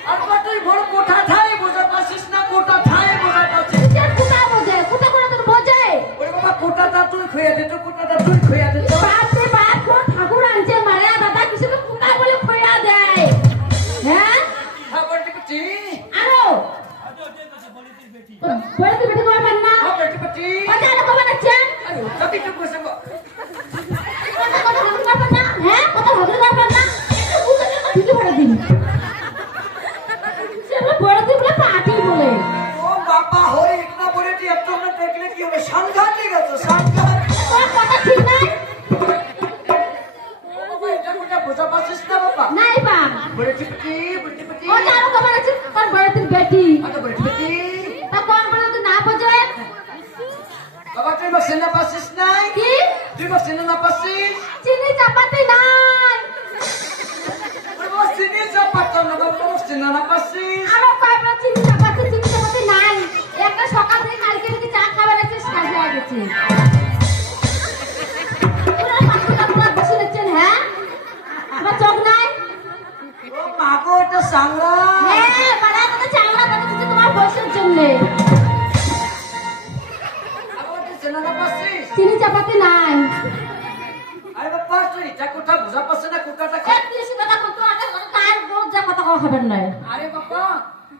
আর তুই বড় কোঠা ঠাই বোঝা পাচ্ছিস না কোঠা ঠাই বোঝা পাচ্ছিস বড়তি বেটি কই পান্না ও বেটি বেটি কথা না কবা নাচা আরে কত কি বসে গো কথা কথা ভাগ কর পান্না হ্যাঁ কথা ভাগ কর পান্না ঠিকই বড় দিন সেটা বড়তি বলে পাটি বলে ও বাবা হই ইতনা বড় টি अब तो हमने देख ले कि हमें সাংঘাতিক আছে সাংঘাতিক তোর কথা ঠিক নাই ও বাবা এটা কোটা বোঝা পাচ্ছিস না বাবা নাই পা বেটি বেটি ও জানো কবা নাচা তোর বড়তির বেটি আরে বেটি বেটি তা কোন বড়তি না বোঝে বাবা তুই বসে না পাচ্ছিস নাই কি তুই বসে না পাচ্ছিস চিনি চাপাতি নাই তুই বসে নি সব পাচ্ছ না বাবা বসে না পাচ্ছিস আরো কয়বার চিনি চাপাতি নাই একটা সকাল থেকে কালকে থেকে চা খাবার আছে শেষ হয়ে গেছে পুরো পাঁচটা পুরো বসে নিচ্ছেন হ্যাঁ আমার চোখ নাই ও মাগো এটা সাংরা হ্যাঁ বাড়া কথা চাংলা কথা কিছু তোমার বয়সের জন্য আবার তুই চেনা না পাচ্ছিস চিনি চাপাতি নাই আরে বাবা তুই এটা কোথা বোঝা পাচ্ছে না কোথাটা এক বেশি কথা করতে আগে তার বড় যা কথা কওয়া খাবেন নাই আরে বাবা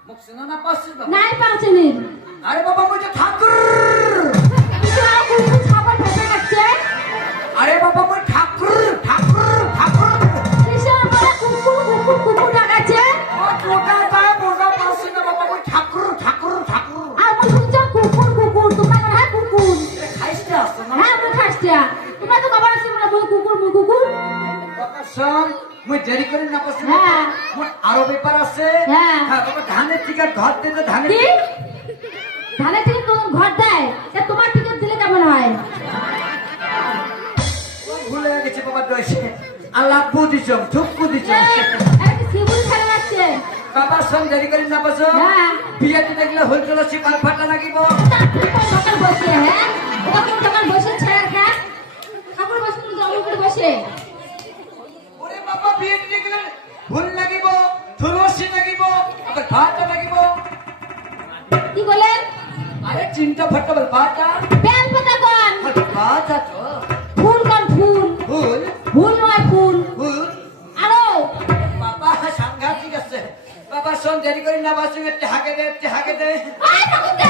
মুখ চেনা না পাচ্ছিস বাবা নাই পাও চিনি আরে বাবা মুই যে ঠাকুর কিছু আর কোনো খাবার ভেবে যাচ্ছে আরে বাবা মুই ঠাকুর ঠাকুর ঠাকুর কিসের বলে কুকুর ডাকাচ্ছে ও কোথাটা বোঝা পাচ্ছি না বাবা মুই ঠাকুর ঠাকুর ঠাকুর আর বলছো কুকুর তোমরা হ্যাঁ কুকুর খাইছ না শোনা হ্যাঁ আমরা খাচ্ছি তোমরা তো খবর আছে আমরা বল কুকুর বাবা শোন মুই দেরি করে না পাচ্ছি হ্যাঁ। মোর আরো ব্যাপার আছে হ্যাঁ। বাবা ধানের টিকার ঘর দিতে ধানের কি ধানের টিকিট তোমার ঘর দেয় তা তোমার টিকিট দিলে কেমন হয় ভুলে গেছে বাবা দইছে আল্লাহ বুঝিছম ঠুকু দিছম একটা সিবুল খেলা লাগছে বাবা শোন দেরি করে না পাচ্ছ হ্যাঁ। বিয়েতে দেখলে হল চলো শিকার ফাটা লাগিব সকাল বসে হ্যাঁ ওটা কোন সকাল বসে ছেড়ে খা ঠাকুর বসে তুমি জল করে বসে ওরে বাবা বিয়েতে দেখলে ভুল লাগিব তুলসী লাগিব আবার ফাটা লাগিব কি বলেন আরে চিন্তা ফাটা বল ফাটা বেল পাতা কোন ফাটা তো ফুল কোন ফুল ভুল ফুল নয় ফুল ভুল আরো বাবা সাংঘাতিক আছে বাবা শোন দেরি করে না বাসু একটু হাগে দে আয় ঠাকুর দে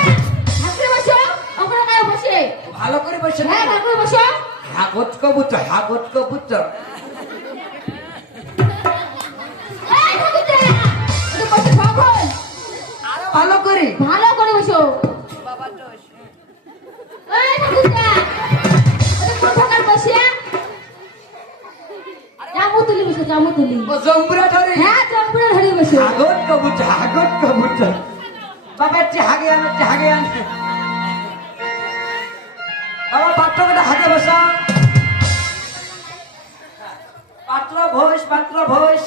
ঠাকুর বসো ওখানে গায়ে বসে ভালো করে বসে হ্যাঁ ঠাকুর বসো হাগত কবুতর এই ঠাকুর দে এটা বসে ভগবান আরো ভালো করে ভালো করে বসো বাবা দোষ এই ঠাকুর দে এটা কোন সকাল বসে জামুতুলি বসে জামুতুলি ও জম্বুরা ধরে হ্যাঁ জম্বুরা ধরে বসে হাগত কবুতর বাবা একটু হাগে আন বাবা পাত্রটা হাগে বসা পাত্র ভোজ পাত্র ভোজ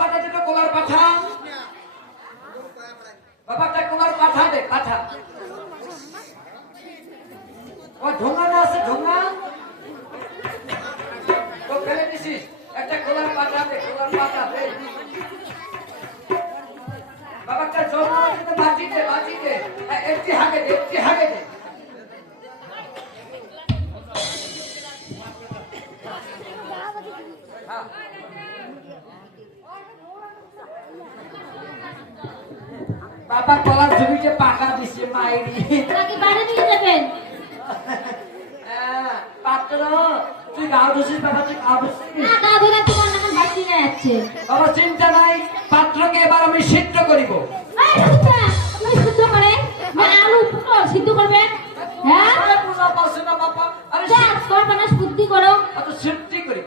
বাবা একটা কোলার পাঠা বাবা একটা কোলার পাঠা দে পাঠা ও ঢোঙা না আছে ঢোঙা তো ফেলে দিছিস একটা কোলার পাঠা দে বাবা একটা জমা দিতে বাজি দে একটি হাগে দে হ্যাঁ। বাবা কলার জমিতে পাকা দিছে মাইরি নাকি বাড়ি নিয়ে যাবেন পাত্র তুই গাও ধুছিস বাবা তুই গাও ধুছিস না গা ধরে তোমার নাকি বাড়ি নিয়ে যাচ্ছে বাবা চিন্তা নাই পাত্রকে এবার আমি সিদ্ধ করিব এই ঠাকুরদা তুমি সিদ্ধ করে না আলু ফুটো সিদ্ধ করবে হ্যাঁ আরে বুঝা পাচ্ছে না বাবা আরে যা তোর বানাস বুদ্ধি করো তো সিদ্ধ করিব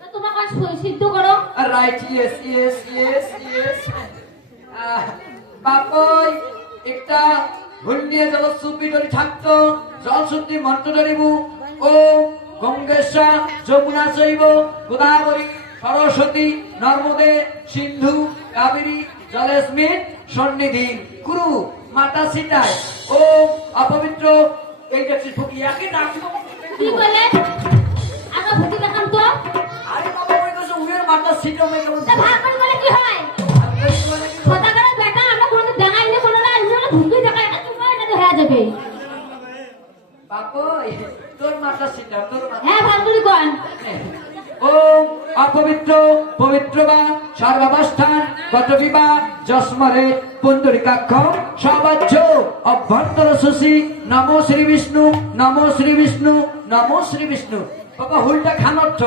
তো তোমার কাজ সিদ্ধ করো রাইট ইয়েস বাপই একটা ভুল নিয়ে জল সুপি ধরে থাকতো জল শুদ্ধি মন্ত্র ধরিব ও গঙ্গেশা যমুনা চৈব গোদাবরী সরস্বতী নর্মদে সিন্ধু কাবেরী জলেস্মিন সন্নিধি কুরু মাতা সীতায় ও অপবিত্র এই দেখছি ফুকি একই নাম কি বলে আমরা ভুটি দেখাম তো আরে বাবা ওই কাছে উড়ের মাতা সীতা মেয়ে কেমন তা ভাগ করে গেলে কি হয় কথা করে দেখা আমরা কোনো দেখাই না কোনো না এমনি ভুটি দেখাই না তোমার এটা হয়ে যাবে বাপই তোর মাথা সিটা তোর মাথা হ্যাঁ ভালো করে কন। ওম অপবিত্র পবিত্র বা সর্বাবস্থান গত বিবাহ যস্মরে পুণ্ডরিকাক্ষ সবাজ্য অভ্যন্তর শশী নমো শ্রী বিষ্ণু নমো শ্রী বিষ্ণু নমো শ্রী বিষ্ণু। বাবা হুলটা খানচ্ছ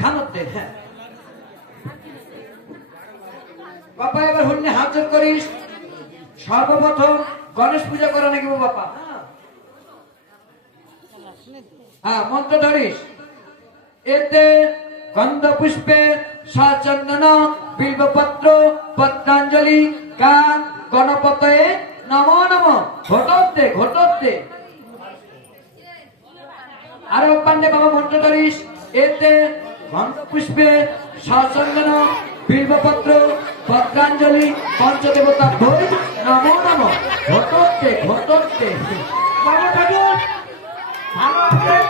খানতে হ্যাঁ বাবা এবার হুলনে হাত জোর করিস। সর্বপ্রথম গণেশ পূজা করা নাকি বাবা? হ্যাঁ মন্ত্র ধরিস। এতে গন্ধ পুষ্পে সচন্দন বিল্বপত্র পত্রাঞ্জলি গান গণপতয়ে নমো নমঃ ঘটতে আরো পান্ডে বাবা মন্ত্র ধরিস। এতে গন্ধ পুষ্পে সচন্দন বিল্বপত্র পত্রাঞ্জলি পঞ্চদেবতা ভৈ নমো নমঃ ঘটতে বাবা ঠাকুর ভালো আছে